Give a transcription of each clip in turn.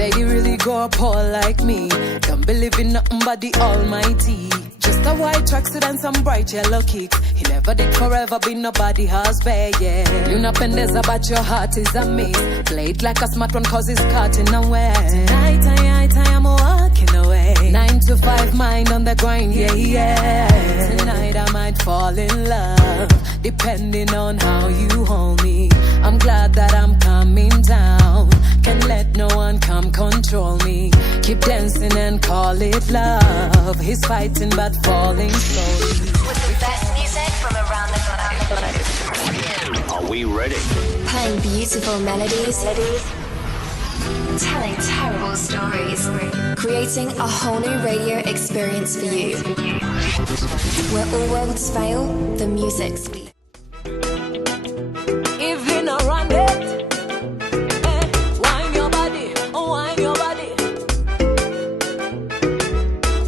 Say you really go poor like me. Don't believe in nothing but the Almighty. Just a white tracksuit and some bright yellow kicks. He never did forever be nobody husband, yeah. You not pendeza but your heart is a miss. Play it like a smart one cause it's cutting away. Tonight I'm walking away. 9 to 5 mind on the grind, yeah, yeah. Tonight I might fall in love, depending on how you hold me. I'm glad that I'm coming down. Can't let no one come control me. Keep dancing and call it love. He's fighting but falling slowly. With the best music from around the globe. Are we ready? Playing beautiful melodies. Telling terrible stories. Creating a whole new radio experience for you. Where all worlds fail, the music speaks. If you not run it, wine your body, wine your body.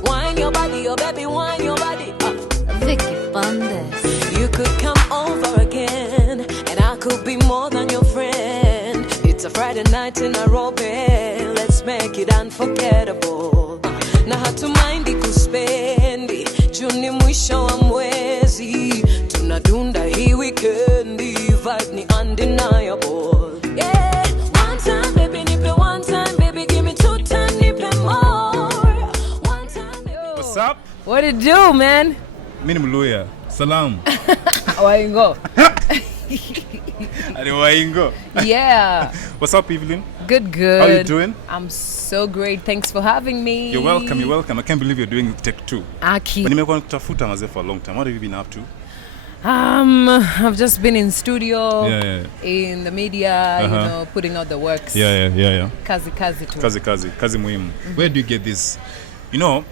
Wine your body, oh baby, wine your body. Vicky Bandes. You could come over again, and I could be more than your friend. It's a Friday night in Nairobi, let's make it unforgettable. Na hatumaindi kuspendi, Juni mwisho wa mwezi. Tunadunda hii weekendi, vibe ni undeniable. Yeah, one time baby, nipe one time baby, give me 2 times, nipe more. One time baby. What's up? What it do, man? Mimi ni Mluya. Salam. Waingo. Ari waingo. Yeah. What's up, Evelyn? Good. How you doing? I'm so great. Thanks for having me. You're welcome. I can't believe you're doing Tech 2. Aki. But nimekuwa nikutafuta mazee for a long time. What have you been up to? I've just been in studio, in the media, you know, putting out the works. Yeah. Kazi tu. Kazi muhimu. Where do you get this? You know,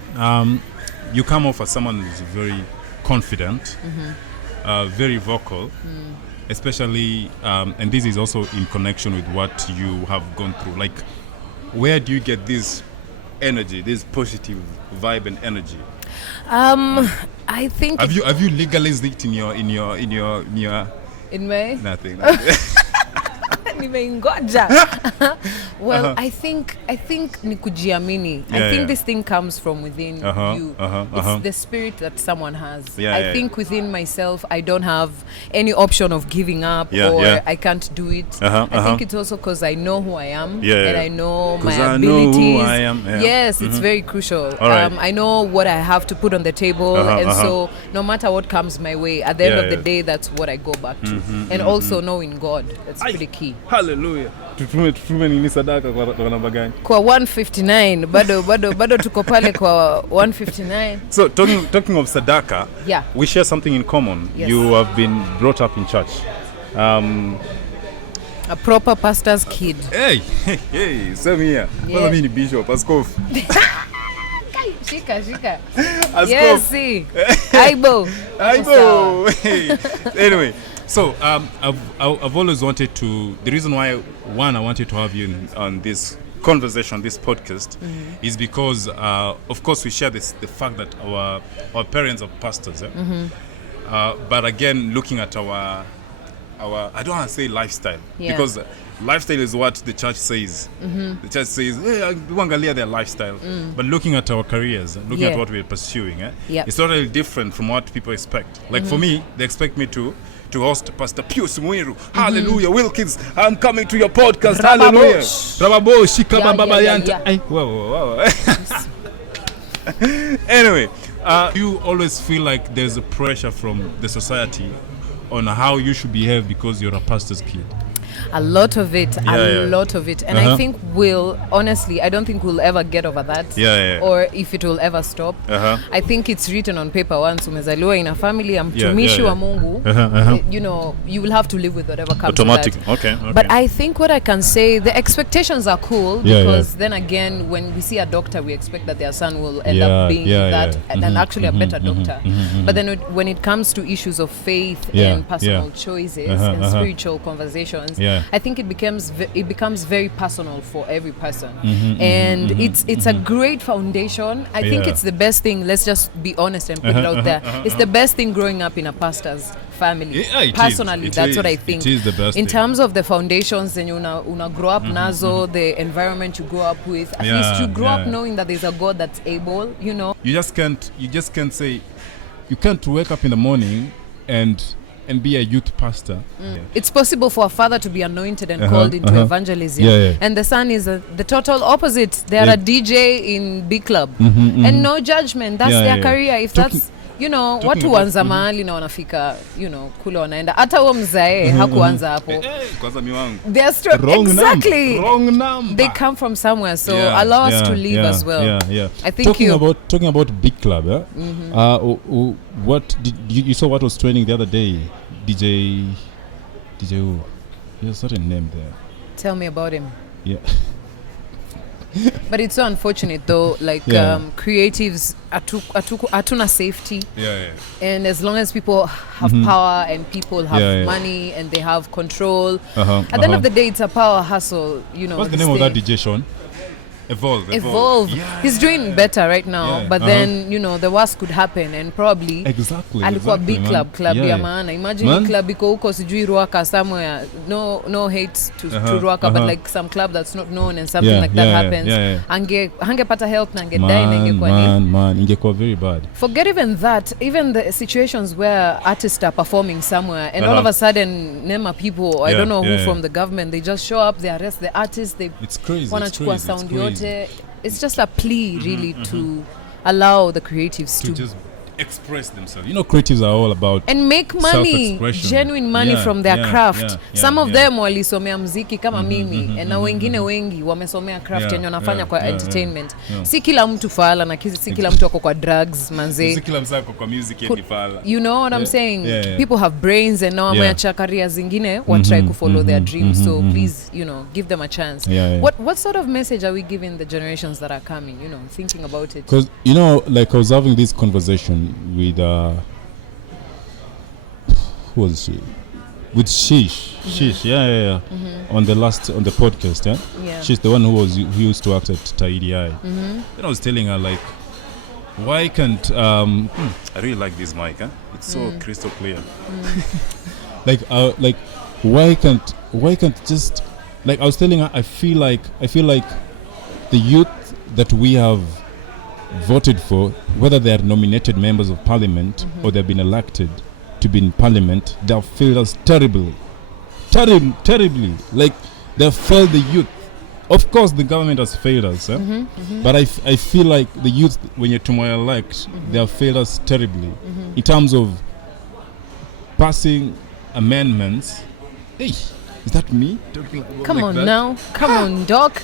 you come off as someone who's very confident, very vocal, especially, and this is also in connection with what you have gone through. Like, where do you get this energy, this positive vibe and energy? I think have you legalized it in your in May? Nothing. Nimeingoja. Well, I think ni kujiamini. I think this thing comes from within you. It's the spirit that someone has. I think within myself, I don't have any option of giving up or I can't do it. I think it's also because I know who I am and I know my abilities. Know who I am. Yes, it's very crucial. Right. I know what I have to put on the table, and so no matter what comes my way, at the end of the day, that's what I go back to. And also knowing God, that's pretty key. Hallelujah. Tutume nini sadaka kwa namba gani? Kwa 159 bado tuko pale kwa 159. So talking of sadaka, we share something in common. Yes. You have been brought up in church. A proper pastor's kid. Hey, same here. Kwanza mimi ni bishop, askofu. Shika. Askofu. Yes, see. Aibo. Anyway, so I've always wanted to. The reason why I wanted to have you on this conversation, this podcast, is because of course we share the fact that our parents are pastors, but again looking at our I don't want to say lifestyle because lifestyle is what the church says. The church says, hey, wangalia their lifestyle. But looking at our careers, looking at what we're pursuing, it's totally different from what people expect. Like for me, they expect me to host Pastor Pius Mwiru. Hallelujah, Wilkings, I'm coming to your podcast. Hallelujah. Rababo, shika baba yanta. Wow. Anyway, you always feel like there's a pressure from the society on how you should behave because you're a pastor's kid. A lot of it. And I think honestly, I don't think we'll ever get over that. Or if it will ever stop. I think it's written on paper once umezaliwa in a family ya mtumishi wa Mungu. You know, you will have to live with whatever comes automatic. with that. Okay. But I think what I can say, the expectations are cool because then again, when we see a doctor, we expect that their son will end up being that and actually a better doctor. But then when it comes to issues of faith and personal choices and spiritual conversations, I think it becomes very personal for every person. And it's a great foundation. I think it's the best thing. Let's just be honest and put it out there. It's the best thing growing up in a pastor's family. Personally, that's what I think. It is the best in thing. terms of the foundations, then una grow up nazo, the environment you grow up with. At least you grow up knowing that there's a God that's able, you know. You just can't say, you can't wake up in the morning and be a youth pastor. It's possible for a father to be anointed and called into evangelism, and the son is the total opposite. They are a DJ in big club, and no judgment. That's their career. If that's, you know, watu wanza mahali na wanafika, you know, kule wanaenda. Hata huo mzae hakuanza hapo. Kwanza miwangu. Exactly. Wrong number. They come from somewhere, so allow us to live as well. I think talking about big club, what did you saw what was training the other day? DJ who? There's a certain name there. Tell me about him. Yeah. But it's so unfortunate though, like creatives atuna safety. And as long as people have power and people have money and they have control, at the end of the day it's a power hustle, you know. What's the name of that DJ, Sean? Evolve. Yeah. He's doing better right now, but then, you know, the worst could happen, and probably alikuwa big club ya maana. Imagine club iko huko sijui Ruaka somewhere. No hate to Ruaka, but like some club that's not known and something like that happens. Angepata help na angedai na ingekuwa ni ingekuwa very bad. Forget even that, even the situations where artists are performing somewhere and all of a sudden Nema people, I don't know who from the government, they just show up, they arrest the artists, it's crazy. Wanachukua sound yote. It's just a plea really to allow the creatives to just express themselves. You know, creatives are all about and make money, genuine money from their craft. Some of them walisomea muziki kama mimi, na wengine wengi wamesomea craft yenye wanafanya kwa entertainment. Si kila mtu fala na si kila mtu ako kwa drugs manze. Si kila mtu ako kwa music yenye fala. You know what I'm saying? People have brains and now wameacha career zingine wa try to follow their dreams. So please, you know, give them a chance. What sort of message are we giving the generations that are coming, you know, thinking about it? Because, you know, like I was having this conversation with who was she? With Shish, on the podcast, she's the one who used to act at Taidi. Then I was telling her, like, why can't I really like this mic, it's so crystal clear. like why can't just, like, I was telling her, I feel like the youth that we have voted for, whether they are nominated members of parliament or they've been elected to be in parliament, they have failed us terribly. Like, they have failed the youth. Of course the government has failed us, but I feel like the youth, when you're tomorrow elect, they have failed us terribly in terms of passing amendments. Hey, is that me? Come on now. Come on, Doc.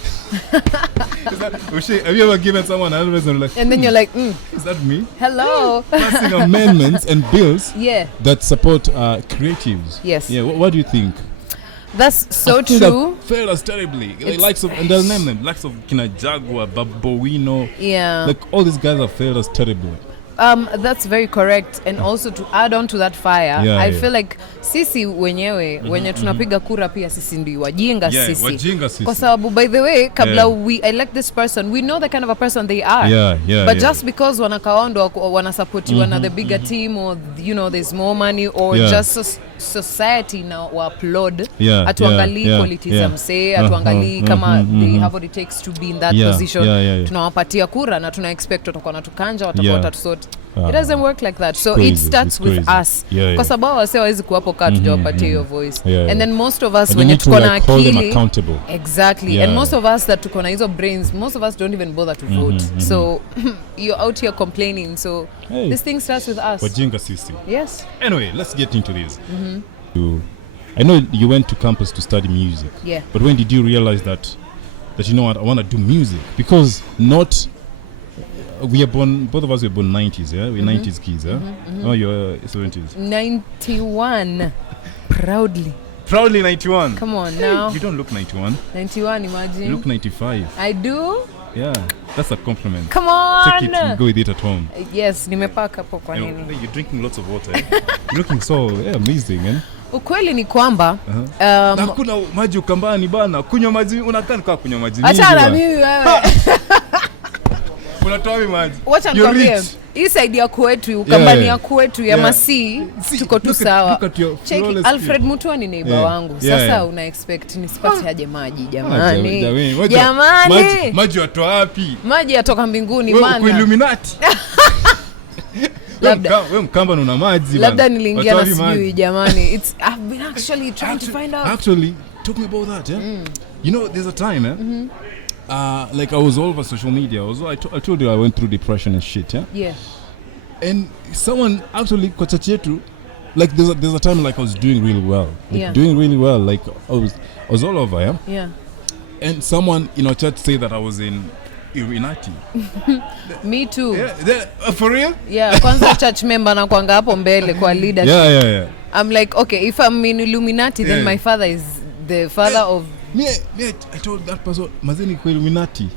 Have you ever given someone advice and then you're like, is that me? Hello. Passing amendments and bills that support creatives. Yes. Yeah. What do you think? That's so true. Failed us terribly. Like, likes of, and they'll name them, likes of Kina Jaguar, Babowino. Yeah. Like, all these guys have failed us terribly. That's very correct, and also to add on to that fire, I feel like sisi wenyewe wenye tunapiga kura pia sisi ndio wajinga sisi. Kwa sababu, by the way, kabla we elect this person, we know the kind of a person they are. But just because wanakaondo wanasupportiwa na the bigger team, or you know there's more money, or just society now wa upload, atuangalii qualities ya msee, atuangalii kama they have what it takes to be in that position. Tunawapatia kura na tuna expect watakuwa natukanja, watakuwa tatusort. It doesn't work like that. So it starts with us. Kwa sababu wase hawezi kuwapo kaa tujawapatia your voice. And then most of us when tuko na akili, exactly. And most of us that tuko na hizo brains, most of us don't even bother to vote. So you're out here complaining. So this thing starts with us. Wajinga sisi. Yes. Anyway, let's get into this. I know you went to campus to study music. Yeah. But when did you realize that you know what, I want to do music? Because we are born, both of us were born 90s, yeah? We're 90s kids, yeah? Oh, you're 70s. 91. Proudly 91. Come on now. You don't look 91. 91, imagine. You look 95. I do? Yeah, that's a compliment. Come on. Take it and go with it at home. Yes, nimepaka hapo kwa nini. You're drinking lots of water. You're looking so amazing, eh? Ukweli ni kwamba na kuna maji ukambani bana, kunywa maji unakaa kama kunywa maji mingi. Acha na mimi wewe. Unatoa maji. Wacha nikwambie. Hii side ya kwetu, ukambani ya kwetu ya Masi, tuko tu sawa. Check Alfred Mutua ni neighbor wangu. Sasa una expect nisipate aje maji jamani. Jamani. Maji yatoa wapi? Maji yatoka mbinguni maana. Wewe Illuminati. Labda wewe mkamba una maji. Labda niliingia na sijui jamani. I've been actually trying to find out. Actually, talking about that, you know, there's a time, like I was all over social media. I told you I went through depression and shit, Yeah. And someone actually kwa church yetu, like there's a time like I was doing really well. Like I was all over, Yeah. And someone in our church said that I was in Illuminati. Me too. Yeah, for real? Yeah, kwanza church member na kwanga hapo mbele kwa leadership. Yeah. I'm like, okay, if I'm in Illuminati, then my father is the father of... Me, I told that person, mazeni kwa Illuminati,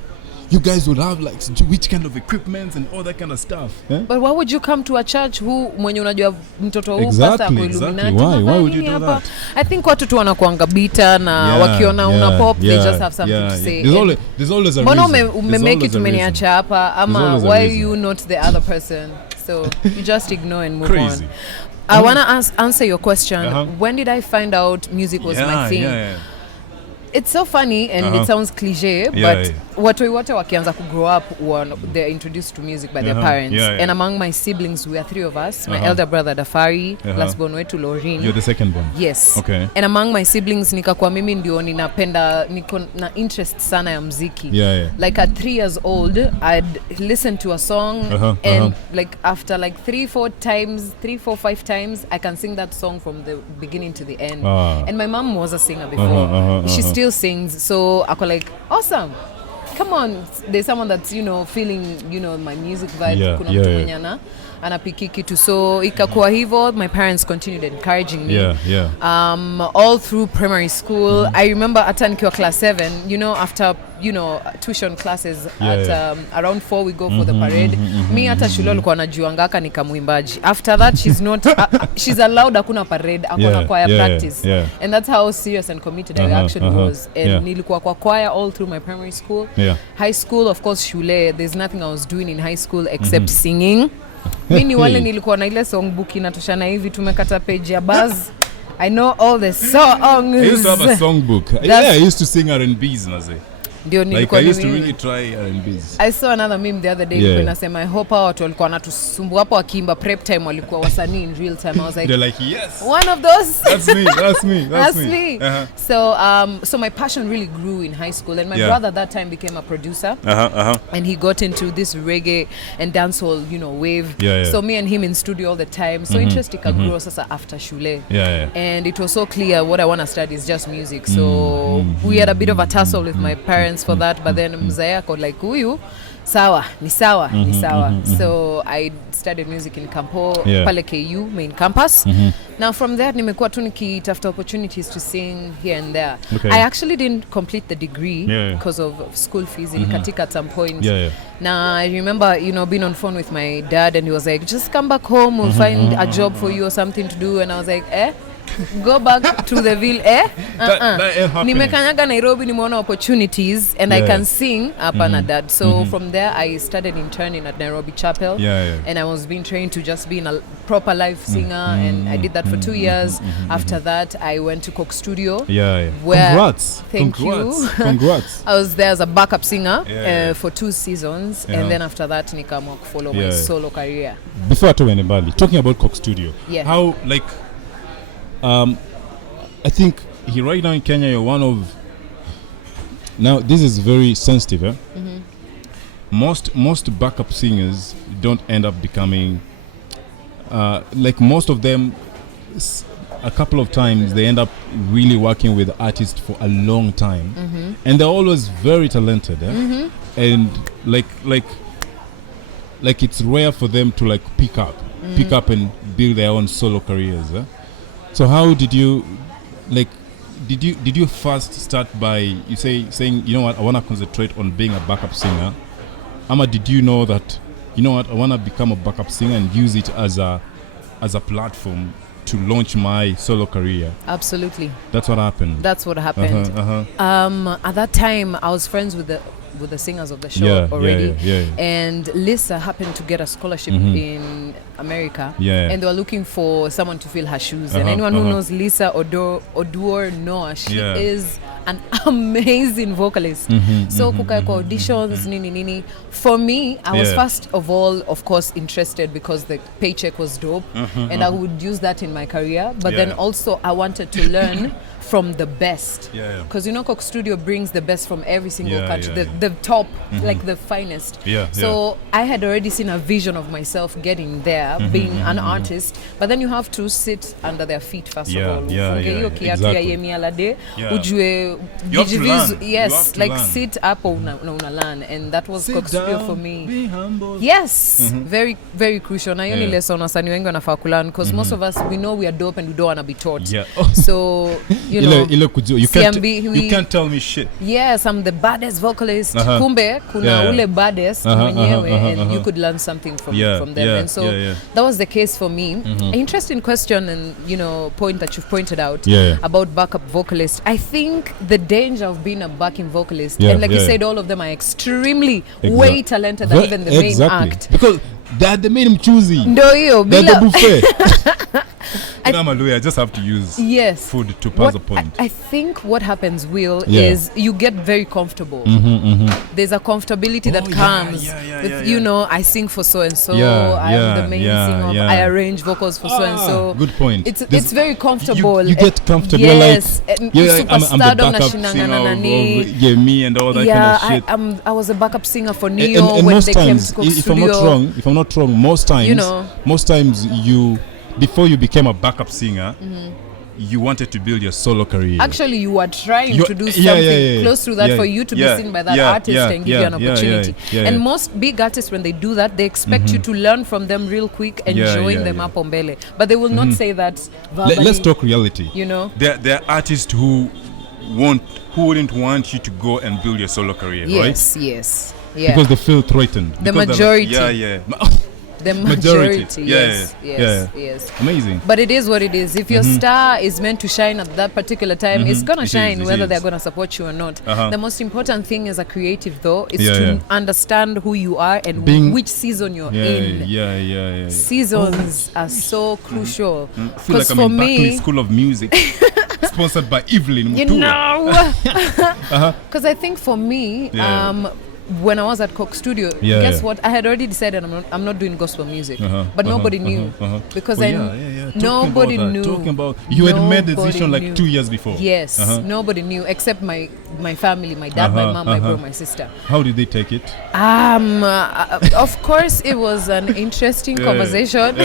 you guys would have like which kind of equipment and all that kind of stuff. But why would you come to a church who mwenye unajua mtoto huu pastor kwa Illuminati? Why would you do that? I think watu tu wanakuanga bita na wakiona una pop, they just have something to say. There's always a reason. Mbona umemake it umeniacha hapa ama why are you not the other person? So you just ignore and move on. I want to answer your question. When did I find out music was my thing? It's so funny and it sounds cliche, but watu wote wakianza to grow up, they're introduced to music by their parents. And among my siblings, we are 3 of us. My elder brother Dafari, last born wetu Lorin. You're the second one? Yes. Okay. And among my siblings, nikakuwa mimi ndio niko na interest sana ya muziki. Like at 3 years old, I'd listen to a song and like after like 3, 4, 5 times, I can sing that song from the beginning to the end. And my mom was a singer before. She still sings, so I was like, awesome. Come on, there's someone that's, feeling, my music vibe. Kuna mtu mwenye anapiki kitu. So ikakuwa hivyo, my parents continued encouraging me. All through primary school. I remember hata nikiwa class 7, after, tuition classes at around 4 we go for the parade. Me hata shule alikuwa anajuanga nikamwimbaji. After that she's allowed hakuna parade, hakuna choir practice. And that's how serious and committed I actually was. And nilikuwa kwa choir all through my primary school. High school, of course, shule, there's nothing I was doing in high school except singing. Mimi wale nilikuwa na ile songbook inatoshana hivi tumekata page ya buzz. I know all the songs. I used to have a songbook. I used to sing R&B's naze. Like I used to really try R&B's. I saw another meme the other day when nasema I hope watu walikuwa wanatusumbua hapo wakiimba prep time walikuwa wasanii in real time. I was like, they're like, yes. One of those. That's me. So my passion really grew in high school, and my brother that time became a producer. And he got into this reggae and dancehall, wave. So me and him in studio all the time. So interest grew sasa after shule. And it was so clear what I want to study is just music. So we had a bit of a tussle with my parents for that, but then mzee ako like huyu sawa ni sawa. So I studied music in Campo pale KU main campus. Now from there nimekuwa tu nikitafuta opportunities to sing here and there. I actually didn't complete the degree because of school fees in katika at some point. Now I remember being on phone with my dad and he was like, just come back home, we'll find a job for you or something to do. And I was like, go back to the ville, nimekanyaga Nairobi, nimeona opportunities and I can sing hapana dad. So from there I started interning at Nairobi Chapel. And I was being trained to just be a proper live singer and I did that for 2 years. After that I went to Coke Studio. Where Thank you. Congrats. I was there as a backup singer for 2 seasons and then after that nikaamua follow my solo career. Before anybody talking about Coke Studio, how like I think right now in Kenya you're one of, now this is very sensitive. Most backup singers don't end up becoming like most of them a couple of times they end up really working with artists for a long time and they're always very talented and like it's rare for them to like pick up and build their own solo careers. So how did you did you first start by saying you know what, I want to concentrate on being a backup singer, ama did you know that you know what, I want to become a backup singer and use it as a platform to launch my solo career. Absolutely. That's what happened. At that time, I was friends with the singers of the show already, and Lisa happened to get a scholarship in America, and they were looking for someone to fill her shoes. And anyone who knows Lisa Oduor Noah, she is an amazing vocalist. So kuka kwa auditions, nini. For me, I was first of all, of course, interested because the paycheck was dope, and I would use that in my career. But then also, I wanted to learn from the best, because you know Coke Studio brings the best from every single country, the top, like the finest. So I had already seen a vision of myself getting there, being an artist, but then you have to sit under their feet first of all. Exactly. You have to learn. Yes, like sit up una learn, and that was Coke Studio for me. Be humble. Yes, very very crucial. Na yoni lesson wasanii wengi wanafaa kulearn, because most of us, we know we are dope and we don't want to be taught. So you know, you can't tell me shit. Yes, I'm the baddest vocalist. Kumbe kuna ule baddest mwenyewe, and you could learn something from them. And so that was the case for me. An interesting question, and point that you've pointed out about backup vocalists. I think the danger of being a backing vocalist, and like you said, all of them are extremely way talented than even the main act. Because they're the main mchuzi. Ndo hiyo they're the buffet. I just have to use food to pass the point. I think what happens, Will, is you get very comfortable. There's a comfortability that comes with, I sing for so and so. I am the main singer. I arrange vocals for so and so. Good point. It's very comfortable. You get comfortable. Yes, I'm the backup singer of me and all that kind of shit. I was a backup singer for Neo and when they came to Coke Studio. If I'm not wrong, most times you, before you became a backup singer, you wanted to build your solo career. Actually, you were trying to do something close to that for you to be seen by that artist and give you an opportunity. And most big artists, when they do that, they expect you to learn from them real quick and join them up on Mbele. But they will not say that verbally. Let's talk reality. There are artists who wouldn't want you to go and build your solo career, right? Yes. Because they feel threatened. The majority. The majority. Yes. Amazing. But it is what it is. If your star is meant to shine at that particular time, it's gonna shine whether they're gonna support you or not. The most important thing as a creative, though, is to understand who you are and which season you're in. Seasons are so crucial. Feel like I'm in Berkeley School of Music, sponsored by IVLYN MUTUA. Because I think for me, when I was at Coke Studio, guess what? I had already decided I'm not doing gospel music, but nobody knew because nobody knew. Talking about you had made the decision like 2 years before. Yes, nobody knew except my family, my dad, my mom, my brother, my sister. How did they take it? Of course, it was an interesting conversation.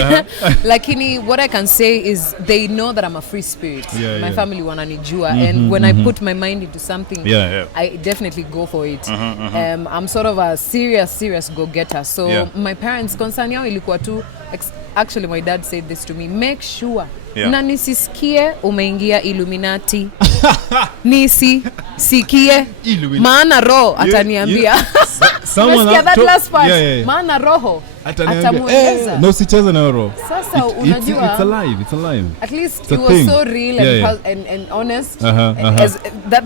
Lakini, what I can say is they know that I'm a free spirit. My family wananijua, and when I put my mind into something, I definitely go for it. I'm sort of a serious go-getter. So my parents, concern yao ilikuwa tu, actually my dad said this to me, make sure na nisisikie umeingia Illuminati. Nisisikie maana roho ataniambia. Someone that last part. Maana roho atamueleza. No, sicheze na roho. Sasa unajua it's alive. At least it was so real and honest as that,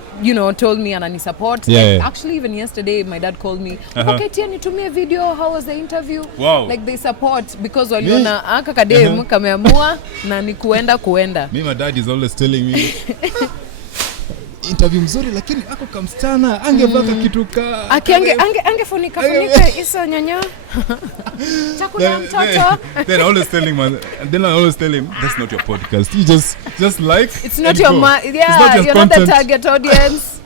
told me and support. Actually, even yesterday my dad called me, okay, Tia, nitumie video, how was the interview? Like they support because waliona aka kadem kameamua na ni kuenda. My dad is always telling me interview mzuri lakini ako kamstana angebaka kituka angefunika hizo nyanya chakula mtoto. Then I always tell him that's not your podcast. You just like it's not your you're not the target audience.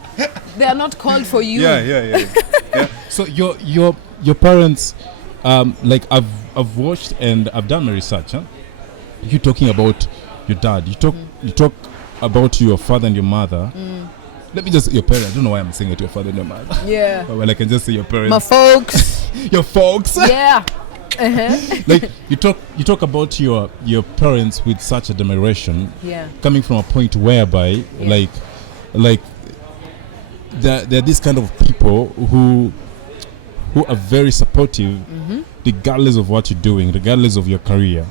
They are not called for you. So your parents, like I've watched and I've done my research. You talking about your dad. You talk about your father and your mother. Let me just your parents. I don't know why I'm saying it. Your father and your mother. Well, I can just say your parents. My folks. Your folks. Like you talk about your parents with such admiration. Coming from a point whereby like there are these kind of people who are very supportive, regardless of what you're doing, regardless of your career.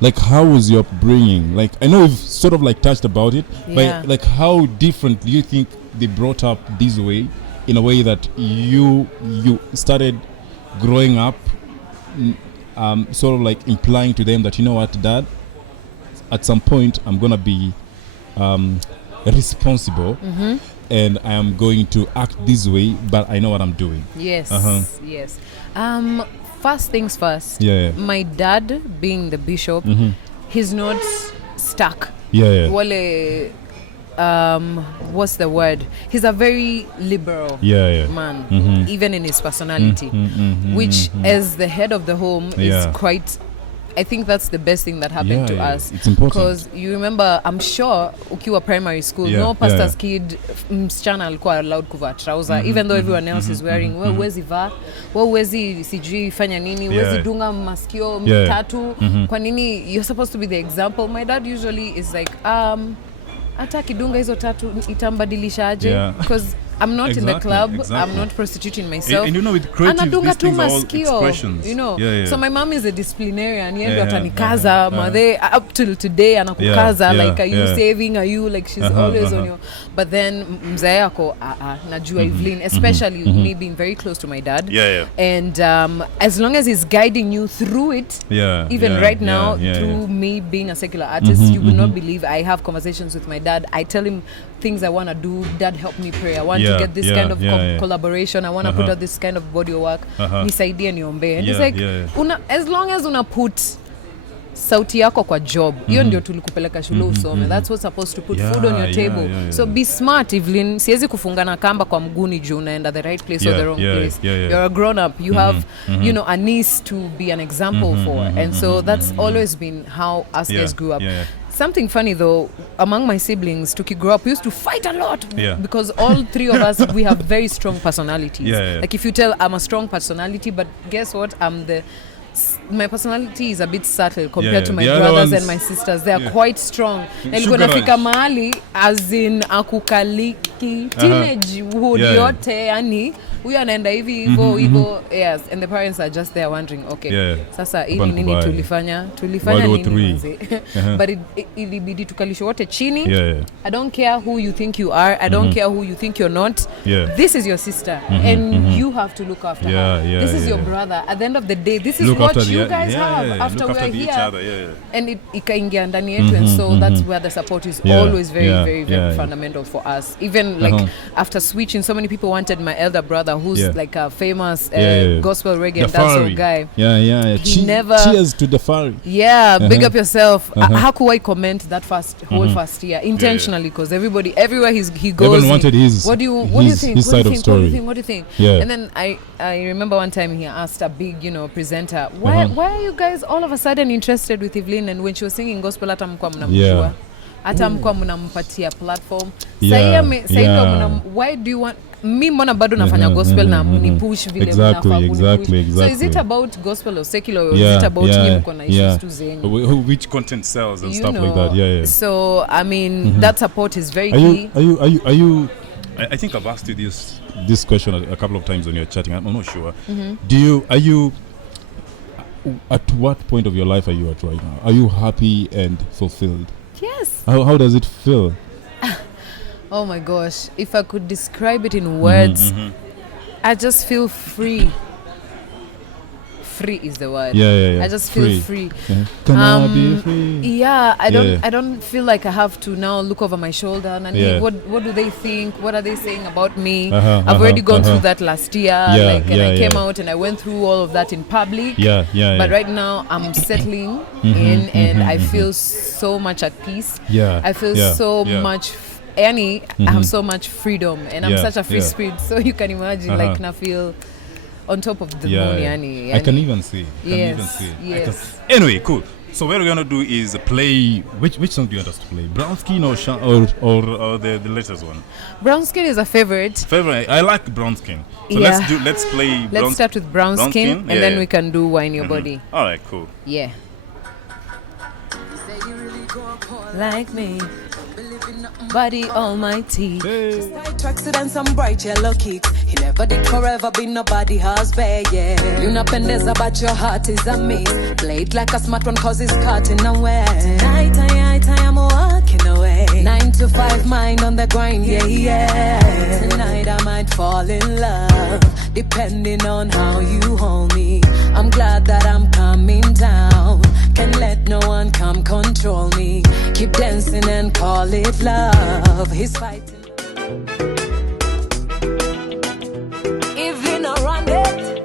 like how was your upbringing? Like I know we've sort of like touched about it, but like how different do you think they brought up this way, in a way that you started growing up, sort of like implying to them that, you know what, Dad, at some point I'm gonna be responsible, and I am going to act this way, but I know what I'm doing. Yes, yes. First things first. My dad, being the bishop, he's not stuck. Wale, what's the word? He's a very liberal man, even in his personality, which as the head of the home is quite. I think that's the best thing that happened to us. It's important. Because you remember, I'm sure, ukiwa primary school, no pastor's kid, msichana alikuwa allowed kuvaa trouser, even though everyone else is wearing, wezi vaa, wezi sijui fanya nini, wezi dunga maskio tatu, kwa nini, you're supposed to be the example. My dad usually is like, hata kidunga hizo tatu itambadilisha aje, because I'm not in the club. I'm not prostituting myself. And you know, with creative, these things are all expressions. You know, so my mom is a disciplinarian. Yeye atanikaza, mother up till today anakukaza, like, are you saving? Are you like, she's always on you. But then mzee yako najua IVLYN, especially me being very close to my dad. And as long as he's guiding you through it, even right now, through me being a secular artist, you will not believe I have conversations with my dad. I tell him things I want to do. Dad, help me pray. I want to get this kind of collaboration. I want to put out this kind of body of work. Nisaidie niombe. And it's like, as long as una put sauti yako kwa job, hiyo ndio tulikupeleka shule usome. That's what's supposed to put food on your table. So be smart, IVLYN. Siwezi kufungana kamba kwa mguni juu unaenda the right place or the wrong place. You're a grown up. You have, you know, a niece to be an example for. And so that's always been how us guys grew up. Something funny though, among my siblings, to grow up, we used to fight a lot because all three of us, we have very strong personalities. Like if you tell I'm a strong personality, but guess what? My personality is a bit subtle compared to my brothers and my sisters. They are quite strong. Nilikuwa nafika mahali as in akukaliki teenagehood yote, yani huyu anaenda hivi hivyo, yes, and the parents are just there wondering, okay, sasa hii nini tulifanya nini mzee. But ilibidi tukalisho wote chini. I don't care who you think you are, I don't care who you think you're not. This is your sister, and you have to look after her. This is your brother. At the end of the day, this is what you guys have after we're here. Each other, and it ikaingia ndani yetu, and so that's where the support is always very fundamental for us. Even like after switching, so many people wanted my elder brother, who's like a famous gospel reggae and dancehall guy. He never. Cheers to the Fari. Big up yourself. Hakuwai comment that whole first year intentionally, because everywhere he goes. Everyone wanted his. What do you think? His side of story. What do you think? And then I remember one time he asked a big, presenter, why are you guys all of a sudden interested with IVLYN? And when she was singing gospel, hata mkwa mnamjua, hata mkwa mnampatia platform. Why do you want me mbona bado nafanya gospel na mnipush vile mnafaa kunipush? So is it about gospel or secular, or is it about nyinyi mko na issues tu zenyu? Which content sells and stuff like that. So I mean that support is very key. Are you I think I've asked you this question a couple of times when you're chatting. I'm not sure. At what point of your life are you at right now? Are you happy and fulfilled? Yes. How does it feel? Oh my gosh, if I could describe it in words, I just feel free. Free is the word. I just feel free. Can I be free? Yeah, I don't feel like I have to now look over my shoulder and what do they think? What are they saying about me? I've already gone through that last year, and I came out and I went through all of that in public. But right now I'm settling in, and I feel so much at peace. I feel so much. I have so much freedom, and I'm such a free spirit. So you can imagine, like, I feel on top of the moon. I can even see. Yes. Anyway, cool. So what we're gonna do is play. Which song do you want us to play? Brown Skin or the latest one? Brown Skin is a favorite. I like Brown Skin. So let's play. Let's start with Brown Skin, and then we can do Wine Your Body. All right, cool. Yeah. Like me. Body almighty. White tracksuit and some bright yellow kicks. He never did forever be nobody husband, yeah. You napendeza but your heart is a miss. Play it like a smart one cause it's cutting away. Tonight I am walking away. 9 to 5 mind on the grind, yeah, yeah. Tonight I might fall in love, depending on how you hold me. I'm glad that I'm coming down. Can't let no one come control me. Keep dancing and call it love. He's fighting. If you not run it,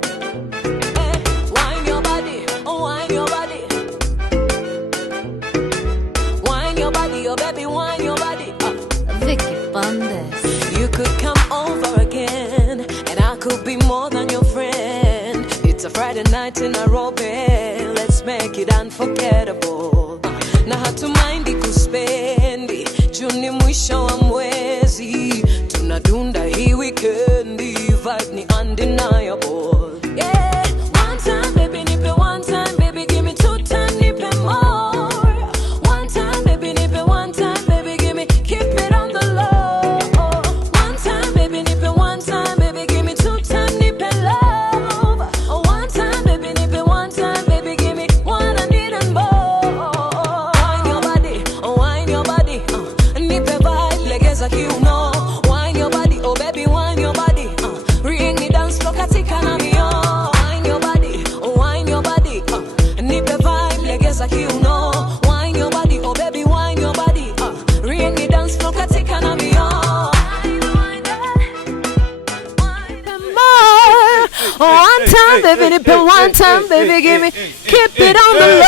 wine your body, oh wine your body. Wine your body, oh baby, wine your body. Vicky Bandes. You could come over again, and I could be more than your friend. It's a Friday night in Nairobi, let's make it unforgettable. Na hatumaindi kuspendi, Juni mwisho wa mwezi. Tunadunda hii weekendi, vibe ni undeniable. Yeah, one time baby nipe one time, baby give me 2 time, nipe more. One time baby nipe one time, baby give me, keep it on the low. One time baby nipe one time, baby give me 2 time, nipe love. One time baby nipe one time, baby give me one, I need and more. Wine your body, oh wine your body, nipe vibe, legeza kiuno. Wine your body, oh baby wine your body, ring the dance floor katika na mio. Wine your body, oh wine your body, nipe vibe, legeza kiuno. Wine your body, oh baby wine your body, ring the dance floor katika na mio. One time, baby, nip it one time, baby, give me, keep it on the low.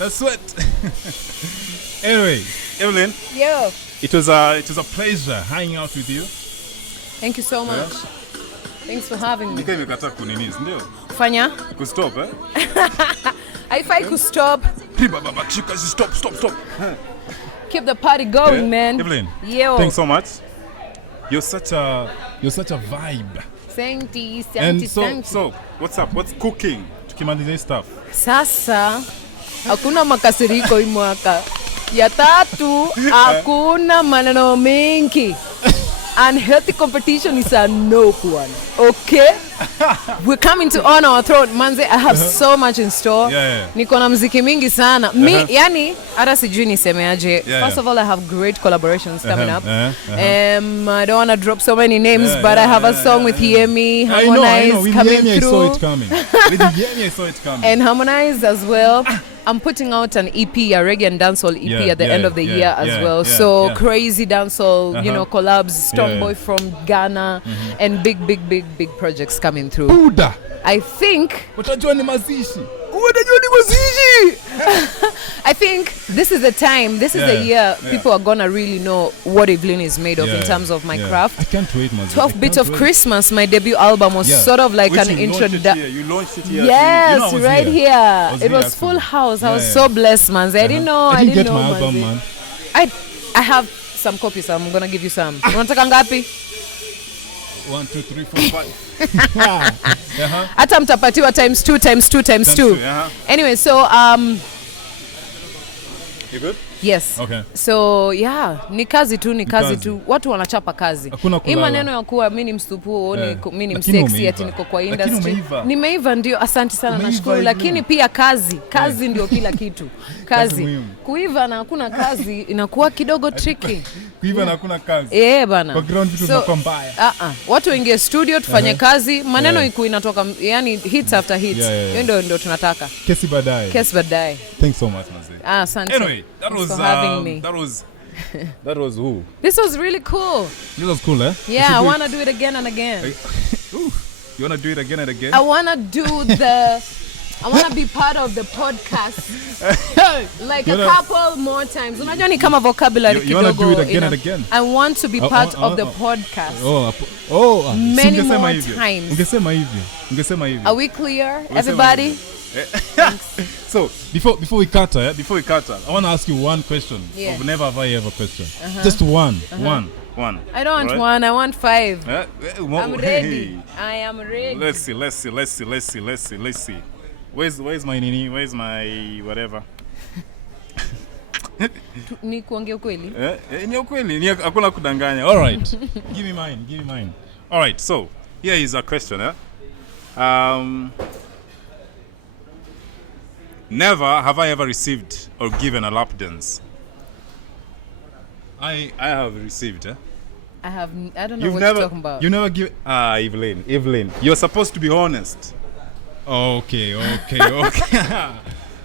No sweat. Anyway, Evelyn. Yo. It was a pleasure hanging out with you. Thank you so much. Thanks for having me. Nika imekata kunini, ndio? Fanya? Kustop, eh? Haifai kustop. Stop. Keep the party going, man. Evelyn. Yo. Thanks so much. You're such a vibe. Sainty. And so what's up? What's cooking? Tukimaliza stuff. Sasa hakuna makasiriko hii mwaka. Ya tatu hakuna maneno mengi. Unhealthy competition is a no one. Okay? We're coming to honor our throne. Manze, I have so much in store. Yeah. Niko na muziki mingi sana. Yani, hata sijui nisemeaje. First of all, I have great collaborations coming up. I don't want to drop so many names, but I have a song with Yemi, Harmonize coming through. I saw it coming. And Harmonize as well. I'm putting out an EP, a reggae and dancehall EP at the end of the year as well. So crazy dancehall, you know, collabs, Strongboy from Ghana, and big projects coming through. Buddha. I think. Utajua ni mazishi. I think this is the time, this is the year people are gonna really know what IVLYN is made of in terms of my craft. I can't wait, Mazi. 12 Bits of Christmas, my debut album was sort of like an introduction. You launched it here. Yes, right here. It was full house. I was so blessed, man. I didn't know. I didn't get my album, man. I have some copies, so I'm gonna give you some. Unataka ngapi? 1, 2, 3, 4, 5. Hata mtapatiwa times 2. Anyway, so You good? Yes. Okay. So yeah, ni kazi tu. Watu wanachapa kazi. Hii maneno ya kuwa mimi ni mstupu, mimi ni msexy ati niko kwa industry. Nimeiva ndio, asante sana, nashukuru, lakini pia kazi ndio kila kitu. Kazi. Kuiva na hakuna kazi inakuwa kidogo tricky. Kuiva na hakuna kazi. Bana. Background vitu zinakuwa mbaya. Watu waingie studio tufanye kazi, maneno iko inatoka, yani hits after hits. Hiyo ndio tunataka. Kesi baadaye. Thanks so much, Mazi. Asante. Anyway, that was who? This was really cool. This was cool, eh? Yeah, I want to do it again and again. You want to do it again and again? I want to be part of the podcast like a couple more times. Unajua ni kama vocabulary kidogo. You want to do it again and again? I want to be part of the podcast. Many more times. Ungesema hivyo. Are we clear, everybody? So before we cut, I want to ask you one question. Yeah. Of never have I ever question. Just one. One. I don't want one. I want 5. I'm ready. I am ready. Let's see. Where's my nini? Where's my whatever? Ni kuongea ukweli? Ni ukweli, ni hakuna kudanganya. All right. Give me mine. All right, so here is a question. Never have I ever received or given a lap dance. I have received. I don't know what you're talking about. You never give. Evelyn, you're supposed to be honest. Okay.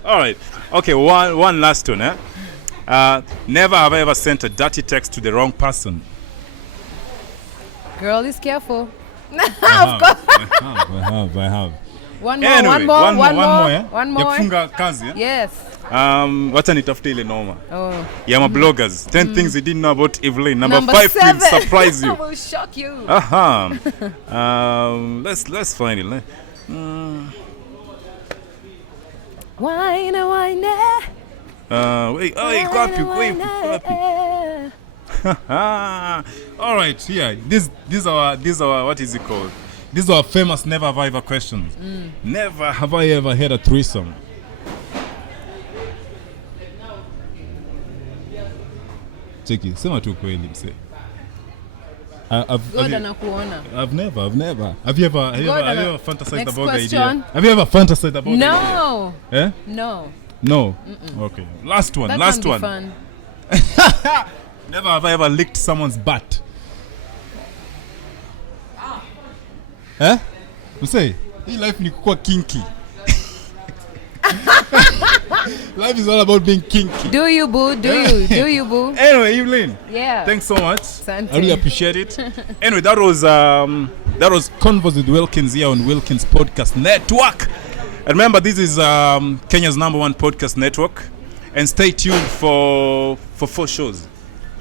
All right. Okay, one last one. Never have I ever sent a dirty text to the wrong person. Girl is careful. Of course. I have. One more. Ya kufunga kazi. Yes. Wacha nitafute ile noma. Yeah, my bloggers. 10 things you didn't know about Evelyn. Number 5 will surprise you. I will shock you. Let's find it. Wine. Wait, copy. All right, yeah. These are what is it called? These are famous never have I ever questions. Never have I ever had a threesome. Cheki, sema tu kweli mse. I've never. Have you ever fantasized about the idea? Have you ever fantasized about the idea? Eh? No. Okay. Last one. Fun. Never have I ever licked someone's butt. Mse, hii life ni kukua kinky. Life is all about being kinky. Do you, boo? Do you, boo? Anyway, Evelyn. Yeah. Thanks so much. Sante. I really appreciate it. Anyway, that was Convos with Wilkings here on Wilkings Podcast Network. And remember, this is Kenya's #1 podcast network. And stay tuned for 4 shows.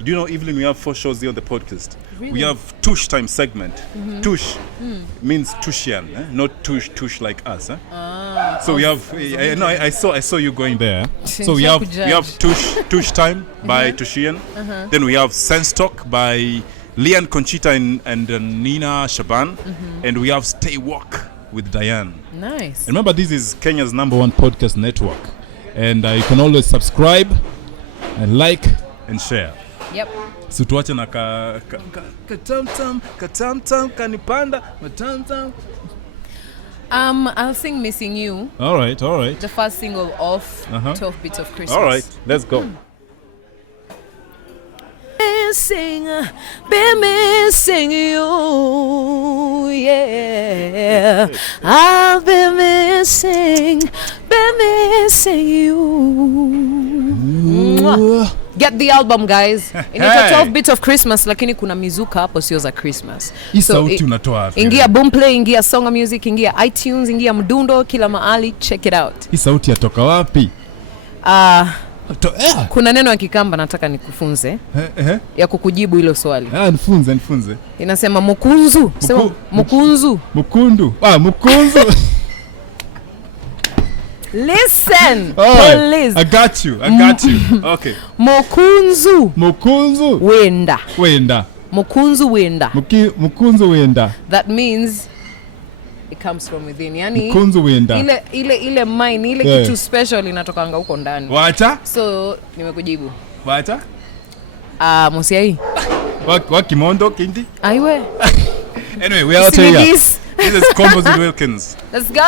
Do you know, Evelyn, we have 4 shows here on the podcast. Really? We have Tush time segment. Tush means Tushian, not tush like us. So we have. I saw you going there. So we have Tush time by Tushian. Then we have Sense Talk by Lian Conchita and Nina Shaban. And we have Stay Walk with Diane. Nice. And remember, this is Kenya's #1 podcast network. And you can always subscribe and like and share. Yep. So tuache na katamtam kanipanda matamtam. I'll sing Missing You. All right. The first single of 12 Bits of Christmas. All right, let's go. Been missing you, yeah. I've been missing you. Get the album, guys. Inaitwa 12 Bits of Christmas, lakini kuna mizuka hapo sio za Christmas. Sauti unatoa wapi? Ingia Boomplay, ingia Songa Music, ingia iTunes, ingia Mdundo, kila mahali, check it out. Hii sauti yatoka wapi? Kuna neno ya Kikamba nataka nikufunze ya kukujibu hilo swali. Nifunze. Inasema mukunzu. Sema mukunzu. Mukundu. Mukunzu. Listen, please. I got you. Okay. Mukunzu wenda. Mukunzu wenda. That means it comes from within. Yani mukunzu wenda. Ile mine, ile kitu special inatokanga huko ndani. Wacha? So nimekujibu. Wacha? Musiai. Wa kimondo kindi? Aiwe. Anyway, we are out here. This is Convos with Wilkings. Let's go.